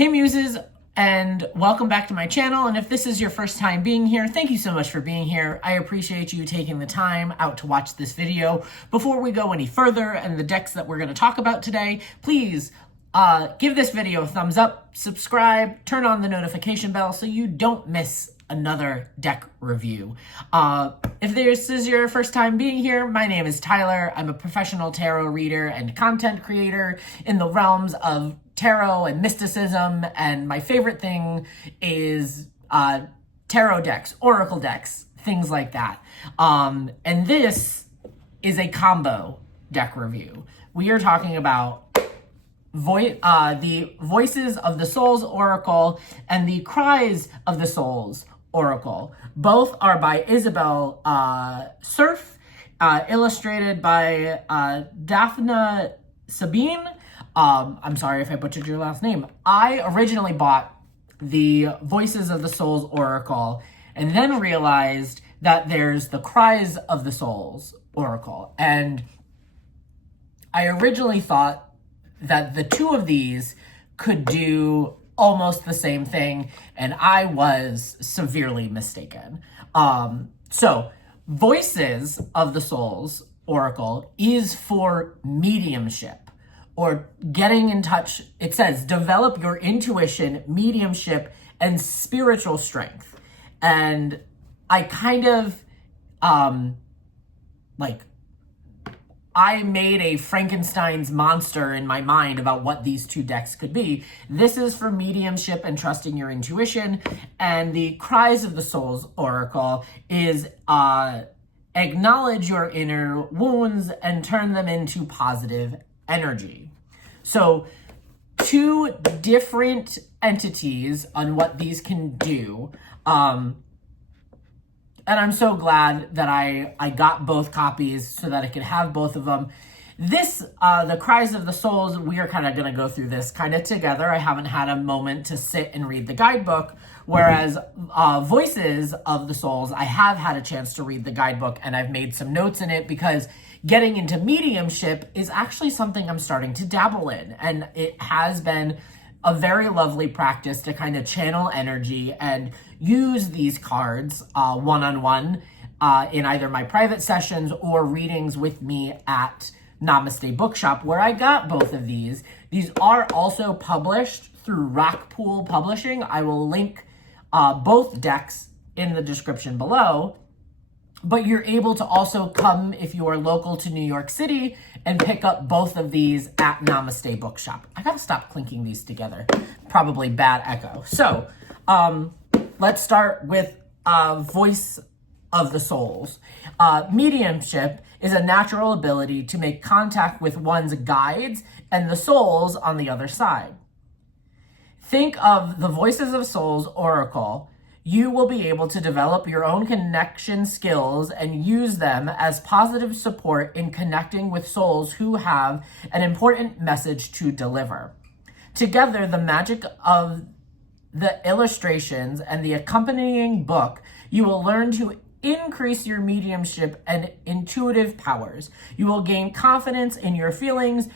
Hey Muses, and welcome back to my channel. And if this is your first time being here, thank you so much for being here. I appreciate you taking the time out to watch this video. Before we go any further and the decks that we're going to talk about today, please give this video a thumbs up, subscribe, turn on the notification bell so you don't miss another deck review. If this is your first time being here, my name is Tyler. I'm a professional tarot reader and content creator in the realms of tarot and mysticism, and my favorite thing is tarot decks, oracle decks, things like that. And this is a combo deck review. We are talking about the Voices of the Souls Oracle and the Cries of the Souls Oracle. Both are by Isabelle Cerf, illustrated by Daphne Sabine. I'm sorry if I butchered your last name. I originally bought the Voices of the Souls Oracle and then realized that there's the Cries of the Souls Oracle. And I originally thought that the two of these could do almost the same thing, and I was severely mistaken. So Voices of the Souls Oracle is for mediumship, or getting in touch. It says, develop your intuition, mediumship, and spiritual strength. And I kind of, I made a Frankenstein's monster in my mind about what these two decks could be. This is for mediumship and trusting your intuition. And the Cries of the Souls Oracle is acknowledge your inner wounds and turn them into positive energy. So two different entities on what these can do. And I'm so glad that I got both copies so that I could have both of them. This, the Cries of the Souls, we are kind of going to go through this kind of together. I haven't had a moment to sit and read the guidebook, whereas Voices of the Souls, I have had a chance to read the guidebook, and I've made some notes in it because getting into mediumship is actually something I'm starting to dabble in. And it has been a very lovely practice to kind of channel energy and use these cards one-on-one in either my private sessions or readings with me at Namaste Bookshop, where I got both of these. These are also published through Rockpool Publishing. I will link both decks in the description below. But you're able to also come, if you are local to New York City, and pick up both of these at Namaste Bookshop. I gotta stop clinking these together. Probably bad echo. So, let's start with Voice of the Souls. Mediumship is a natural ability to make contact with one's guides and the souls on the other side. Think of the Voices of Souls Oracle. You will be able to develop your own connection skills and use them as positive support in connecting with souls who have an important message to deliver. Together, the magic of the illustrations and the accompanying book, you will learn to increase your mediumship and intuitive powers. You will gain confidence in your feelings,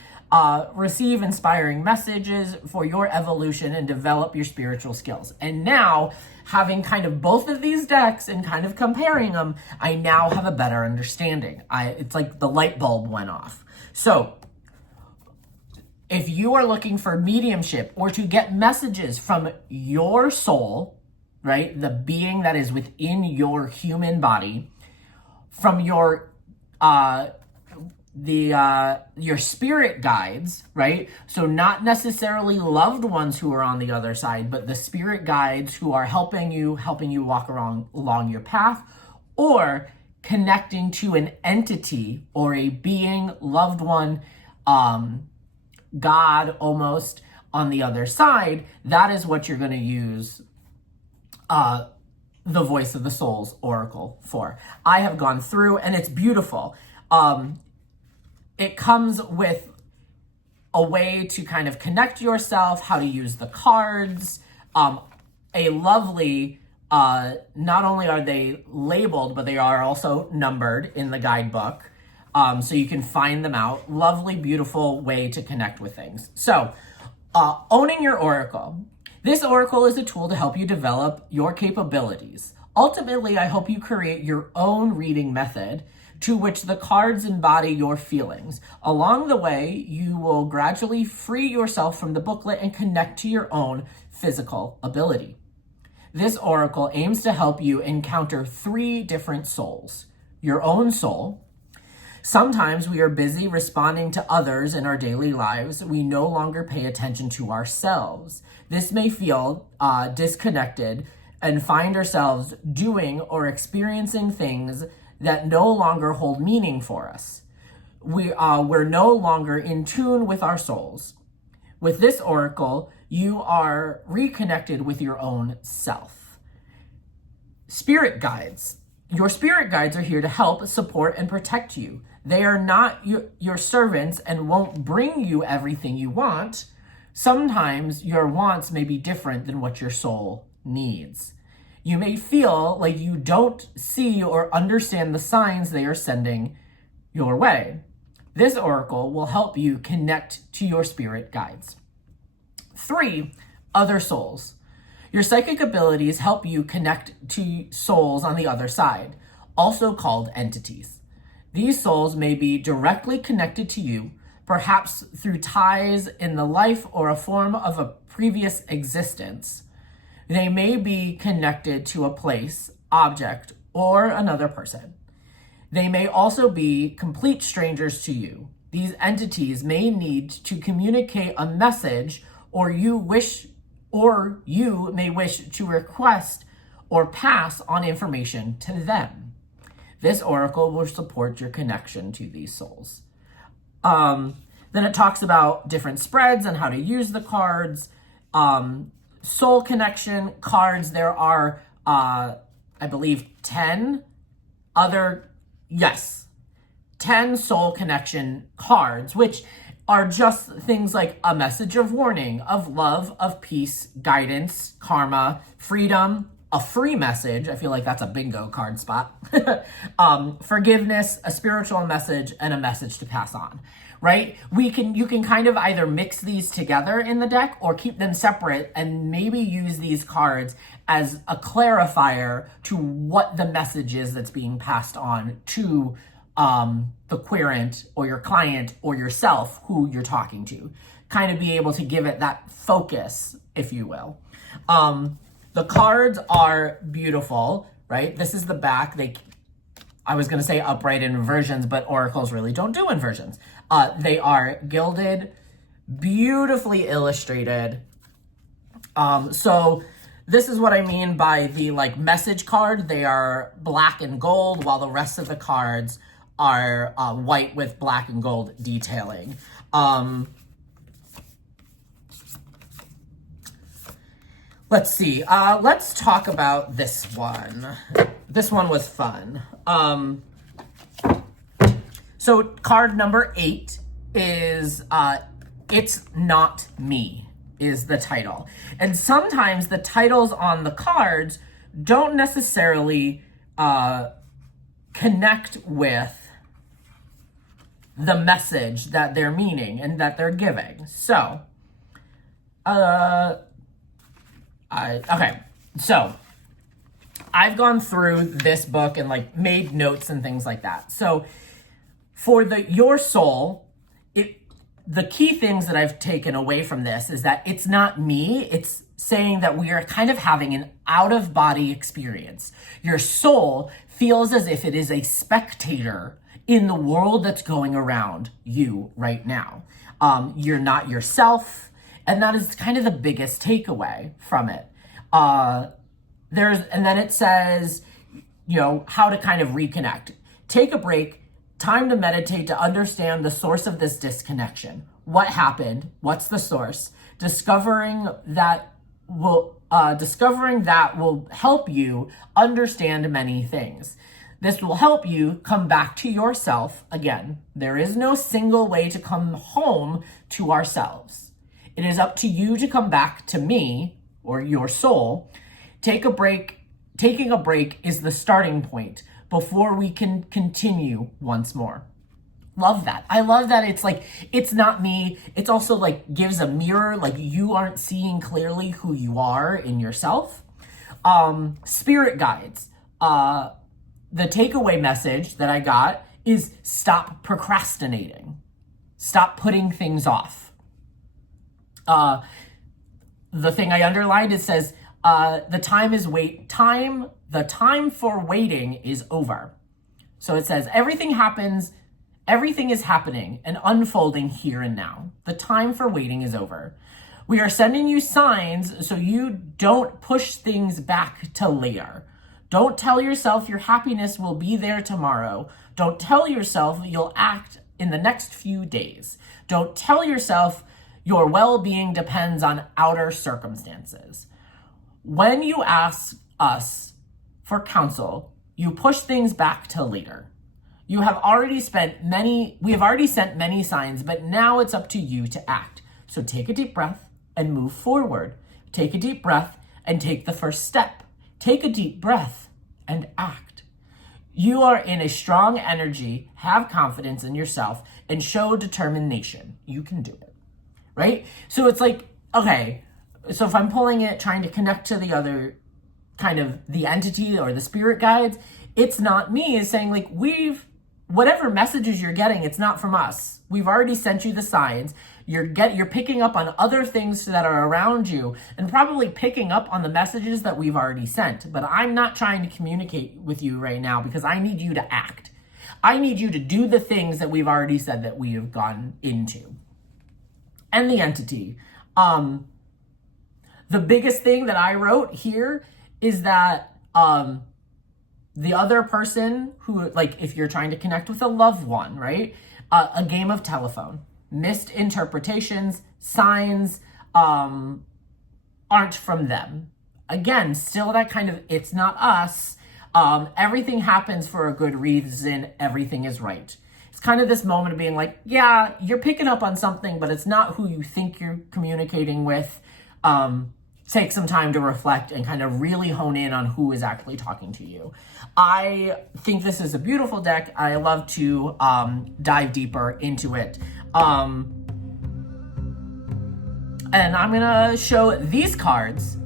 receive inspiring messages for your evolution, and develop your spiritual skills. And now, having kind of both of these decks and kind of comparing them, I now have a better understanding. It's like the light bulb went off. So if you are looking for mediumship or to get messages from your soul, right, the being that is within your human body, from your your spirit guides, right? So not necessarily loved ones who are on the other side, but the spirit guides who are helping you walk along your path, or connecting to an entity or a being, loved one, God almost on the other side. That is what you're going to use the Voice of the Souls Oracle for. I have gone through, and it's beautiful. It comes with a way to kind of connect yourself, how to use the cards, a lovely, not only are they labeled, but they are also numbered in the guidebook. So you can find them out. Lovely, beautiful way to connect with things. So Owning your oracle. This oracle is a tool to help you develop your capabilities. Ultimately, I hope you create your own reading method to which the cards embody your feelings. Along the way, you will gradually free yourself from the booklet and connect to your own physical ability. This oracle aims to help you encounter 3 different souls. Your own soul. Sometimes we are busy responding to others in our daily lives. We no longer pay attention to ourselves. This may feel disconnected and find ourselves doing or experiencing things that no longer hold meaning for us. We're no longer in tune with our souls. With this oracle, you are reconnected with your own self. Spirit guides. Your spirit guides are here to help, support, and protect you. They are not your servants and won't bring you everything you want. Sometimes your wants may be different than what your soul needs. You may feel like you don't see or understand the signs they are sending your way. This oracle will help you connect to your spirit guides. 3, other souls. Your psychic abilities help you connect to souls on the other side, also called entities. These souls may be directly connected to you, perhaps through ties in the life or a form of a previous existence. They may be connected to a place, object, or another person. They may also be complete strangers to you. These entities may need to communicate a message, or you may wish to request or pass on information to them. This oracle will support your connection to these souls. Then it talks about different spreads and how to use the cards. Soul connection cards. There are, I believe, 10 soul connection cards, which are just things like a message of warning, of love, of peace, guidance, karma, freedom, a free message. I feel like that's a bingo card spot. Forgiveness, a spiritual message, and a message to pass on, right? You can kind of either mix these together in the deck or keep them separate and maybe use these cards as a clarifier to what the message is that's being passed on to the querent or your client or yourself who you're talking to. Kind of be able to give it that focus, if you will. The cards are beautiful, right? This is the back. I was going to say upright in inversions, but oracles really don't do inversions. They are gilded, beautifully illustrated. So this is what I mean by the message card. They are black and gold, while the rest of the cards are white with black and gold detailing. Let's see. Let's talk about this one. This one was fun. So card number 8 is It's Not Me is the title. And sometimes the titles on the cards don't necessarily connect with the message that they're meaning and that they're giving. So, so I've gone through this book and made notes and things like that. So for your soul, the key things that I've taken away from this is that it's not me. It's saying that we are kind of having an out-of-body experience. Your soul feels as if it is a spectator in the world that's going around you right now. You're not yourself, and that is kind of the biggest takeaway from it. And then it says, how to kind of reconnect. Take a break, time to meditate to understand the source of this disconnection. What happened? What's the source? Discovering that will help you understand many things. This will help you come back to yourself again. There is no single way to come home to ourselves. It is up to you to come back to me or your soul. Taking a break is the starting point before we can continue once more. love that. I love that it's like, it's not me. It's also like gives a mirror, like you aren't seeing clearly who you are in yourself. Spirit guides. The takeaway message that I got is stop procrastinating. Stop putting things off. The thing I underlined, it says, the time for waiting is over. So it says, everything is happening and unfolding here and now. The time for waiting is over. We are sending you signs so you don't push things back to later. Don't tell yourself your happiness will be there tomorrow. Don't tell yourself you'll act in the next few days. Don't tell yourself your well-being depends on outer circumstances. When you ask us for counsel, you push things back to later. We have already sent many signs, but now it's up to you to act. So take a deep breath and move forward. Take a deep breath and take the first step. Take a deep breath and act. You are in a strong energy, have confidence in yourself, and show determination. You can do it, right? So it's like, okay, so if I'm pulling it, trying to connect to the other kind of the entity or the spirit guides, it's not me. It's saying like, whatever messages you're getting, it's not from us. We've already sent you the signs. You're picking up on other things that are around you and probably picking up on the messages that we've already sent. But I'm not trying to communicate with you right now because I need you to act. I need you to do the things that we've already said that we have gone into. And the entity. The biggest thing that I wrote here is that the other person who, like, if you're trying to connect with a loved one, right? A game of telephone. Missed interpretations, signs aren't from them. Again, still that kind of, it's not us. Everything happens for a good reason. Everything is right. It's kind of this moment of being like, yeah, you're picking up on something, but it's not who you think you're communicating with. Take some time to reflect and kind of really hone in on who is actually talking to you. I think this is a beautiful deck. I love to dive deeper into it. And I'm gonna show these cards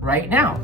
right now.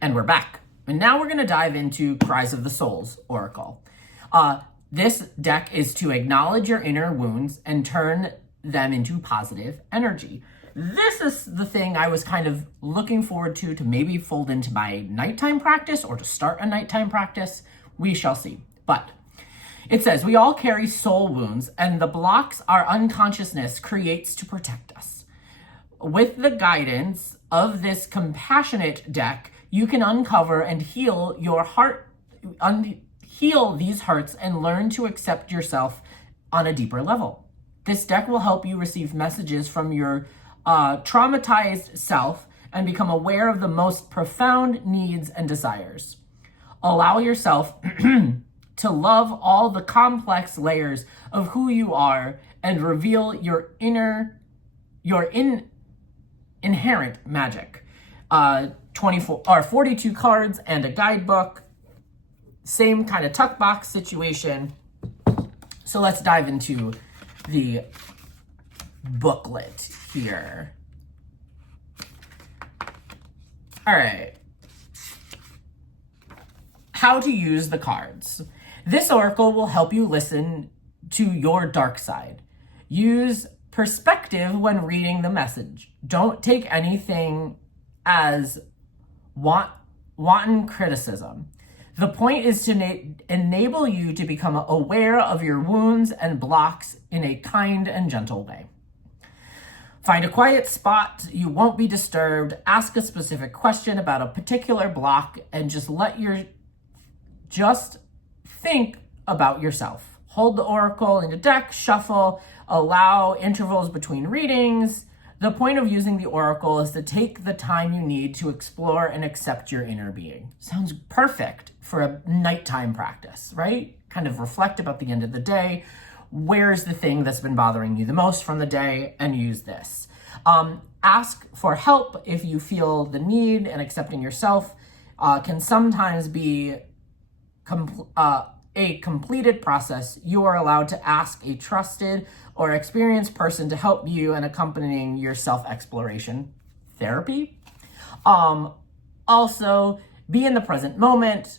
And we're back. And now we're going to dive into Cries of the Souls Oracle. This deck is to acknowledge your inner wounds and turn them into positive energy. This is the thing I was kind of looking forward to maybe fold into my nighttime practice or to start a nighttime practice. We shall see. But it says, we all carry soul wounds and the blocks our unconsciousness creates to protect us. With the guidance of this compassionate deck, you can uncover and heal your heart, heal these hurts and learn to accept yourself on a deeper level. This deck will help you receive messages from your traumatized self and become aware of the most profound needs and desires. Allow yourself to love all the complex layers of who you are and reveal your inherent magic. 42 cards and a guidebook. Same kind of tuck box situation. So let's dive into the booklet here. All right. How to use the cards. This oracle will help you listen to your dark side. Use perspective when reading the message. Don't take anything as wanton criticism. The point is to enable you to become aware of your wounds and blocks in a kind and gentle way. Find a quiet spot, you won't be disturbed, ask a specific question about a particular block, and just think about yourself. Hold the oracle in your deck, shuffle, allow intervals between readings. The point of using the oracle is to take the time you need to explore and accept your inner being. Sounds perfect for a nighttime practice, right? Kind of reflect about the end of the day. Where's the thing that's been bothering you the most from the day, and use this. Ask for help if you feel the need, and accepting yourself can sometimes be a completed process. You are allowed to ask a trusted or experienced person to help you in accompanying your self-exploration therapy. Also, be in the present moment.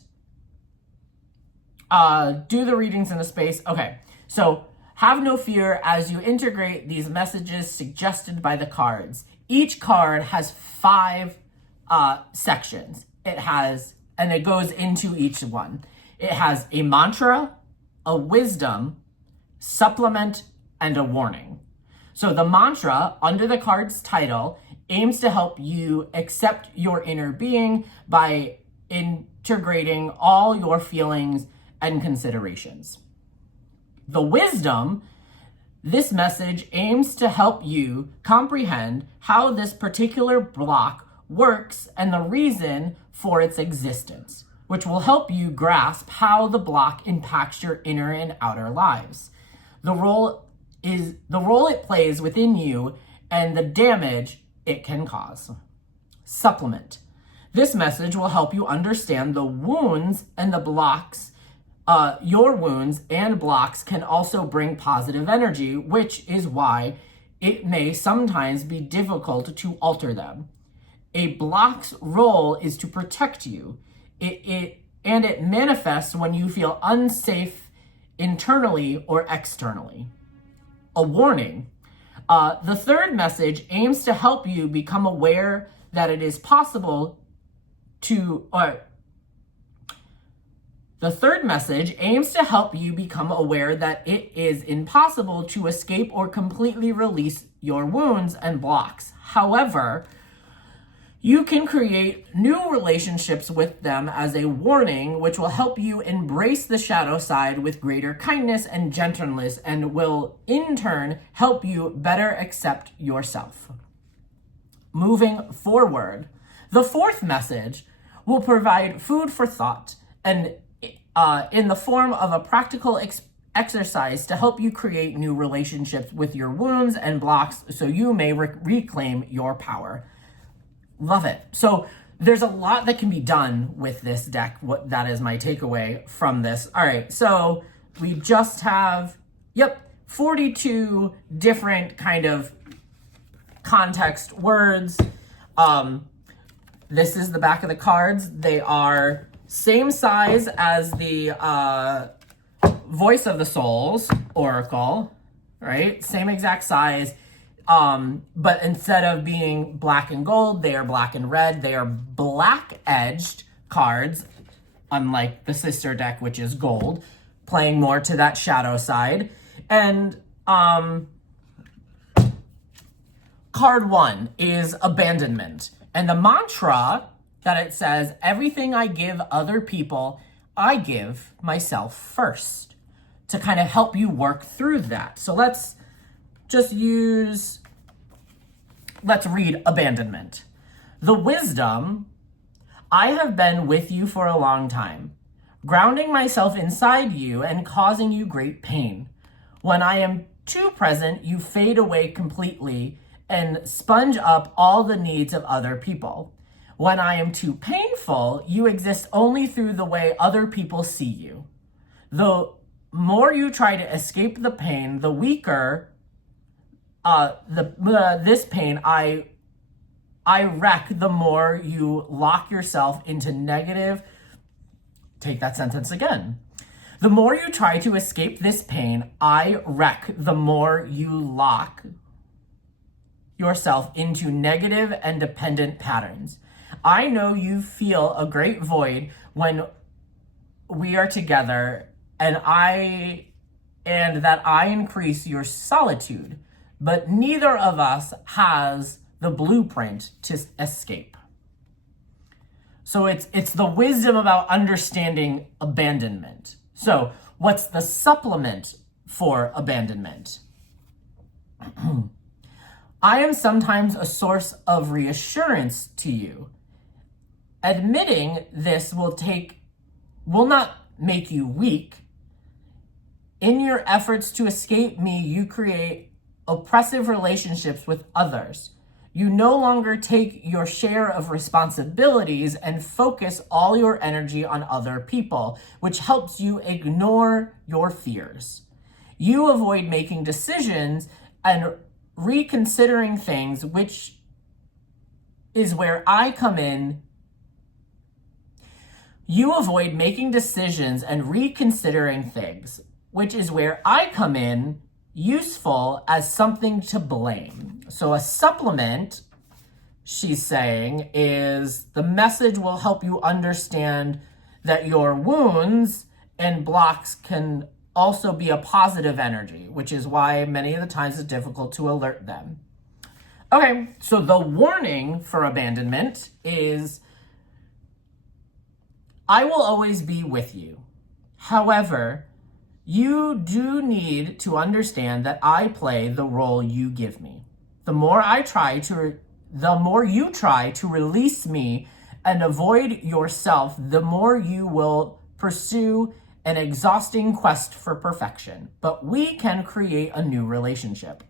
Do the readings in the space. Okay, so have no fear as you integrate these messages suggested by the cards. Each card has 5 sections. And it goes into each one. It has a mantra, a wisdom, supplement, and a warning. So the mantra, under the card's title, aims to help you accept your inner being by integrating all your feelings and considerations. The wisdom, this message aims to help you comprehend how this particular block works and the reason for its existence, which will help you grasp how the block impacts your inner and outer lives. The role it plays within you and the damage it can cause. Supplement. This message will help you understand the wounds and the blocks. Your wounds and blocks can also bring positive energy, which is why it may sometimes be difficult to alter them. A block's role is to protect you. It manifests when you feel unsafe internally or externally. A warning. The third message aims to help you become aware that it is possible to, the third message aims to help you become aware that it is impossible to escape or completely release your wounds and blocks. However, you can create new relationships with them as a warning, which will help you embrace the shadow side with greater kindness and gentleness, and will in turn help you better accept yourself. Moving forward, the fourth message will provide food for thought and in the form of a practical exercise to help you create new relationships with your wounds and blocks so you may reclaim your power. Love it. So there's a lot that can be done with this deck. That is my takeaway from this. All right, so we just have, 42 different kind of context words. This is the back of the cards. They are same size as the Voice of the Souls Oracle, right? Same exact size. But instead of being black and gold, they are black and red. They are black-edged cards, unlike the sister deck, which is gold, playing more to that shadow side. And card 1 is abandonment. And the mantra that it says, everything I give other people, I give myself first, to kind of help you work through that. So let's read abandonment. The wisdom, I have been with you for a long time, grounding myself inside you and causing you great pain. When I am too present, you fade away completely and sponge up all the needs of other people. When I am too painful, you exist only through the way other people see you. The more you try to escape the pain, the weaker this pain I wreck, the more you lock yourself into negative Take that sentence again. The more you try to escape this pain, I wreck, the more you lock yourself into negative and dependent patterns. I know you feel a great void when we are together, and that I increase your solitude, but neither of us has the blueprint to escape. So it's the wisdom about understanding abandonment. So what's the supplement for abandonment? I am sometimes a source of reassurance to you. Admitting this will not make you weak. In your efforts to escape me, you create oppressive relationships with others. You no longer take your share of responsibilities and focus all your energy on other people, which helps you ignore your fears. You avoid making decisions and reconsidering things, which is where I come in. You avoid making decisions and reconsidering things, which is where I come in, useful as something to blame. So a supplement, she's saying, is the message will help you understand that your wounds and blocks can also be a positive energy, which is why many of the times it's difficult to alert them. Okay, so the warning for abandonment is, I will always be with you. However, you do need to understand that I play the role you give me. The more you try to release me and avoid yourself, the more you will pursue an exhausting quest for perfection. But we can create a new relationship.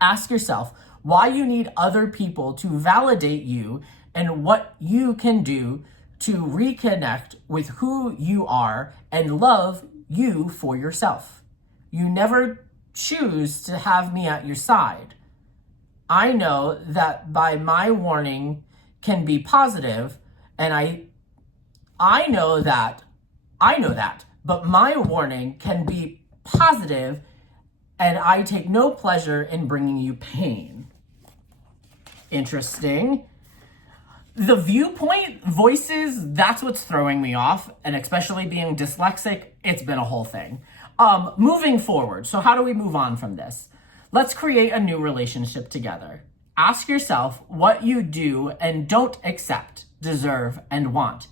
Ask yourself why you need other people to validate you and what you can do to reconnect with who you are and love you for yourself. You never choose to have me at your side. I know that by my warning can be positive, and I know that, but my warning can be positive, and I take no pleasure in bringing you pain. Interesting. The viewpoint voices, that's what's throwing me off, and especially being dyslexic, it's been a whole thing. Moving forward, so how do we move on from this? Let's create a new relationship together. Ask yourself what you do and don't accept, deserve, and want.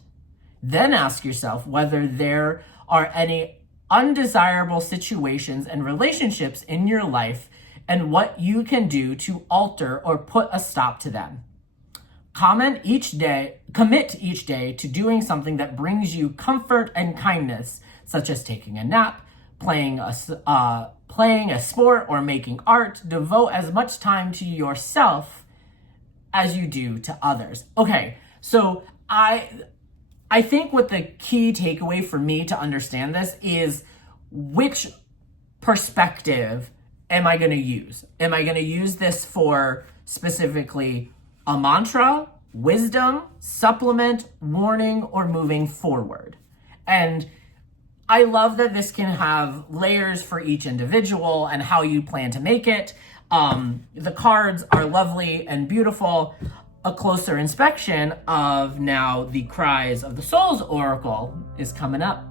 Then ask yourself whether there are any undesirable situations and relationships in your life and what you can do to alter or put a stop to them. Commit each day to doing something that brings you comfort and kindness, such as taking a nap, playing a sport, or making art. Devote as much time to yourself as you do to others. Okay, so I think what the key takeaway for me to understand this is, which perspective am I going to use? Am I going to use this for specifically a mantra, wisdom, supplement, warning, or moving forward? And I love that this can have layers for each individual and how you plan to make it. The cards are lovely and beautiful. A closer inspection of now the Cries of the Souls Oracle is coming up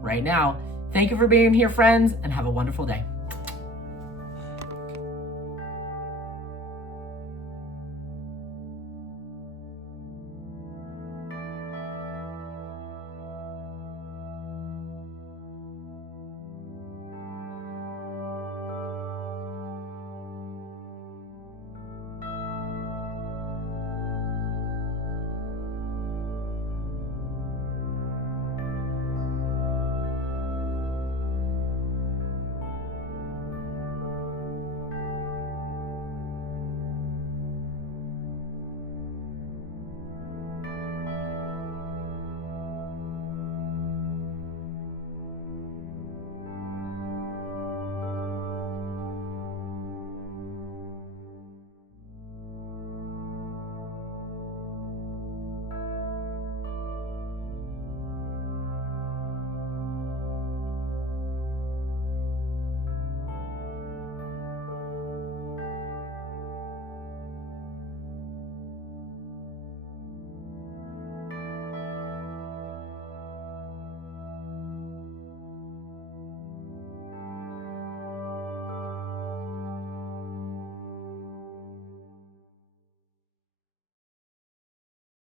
right now. Thank you for being here, friends, and have a wonderful day.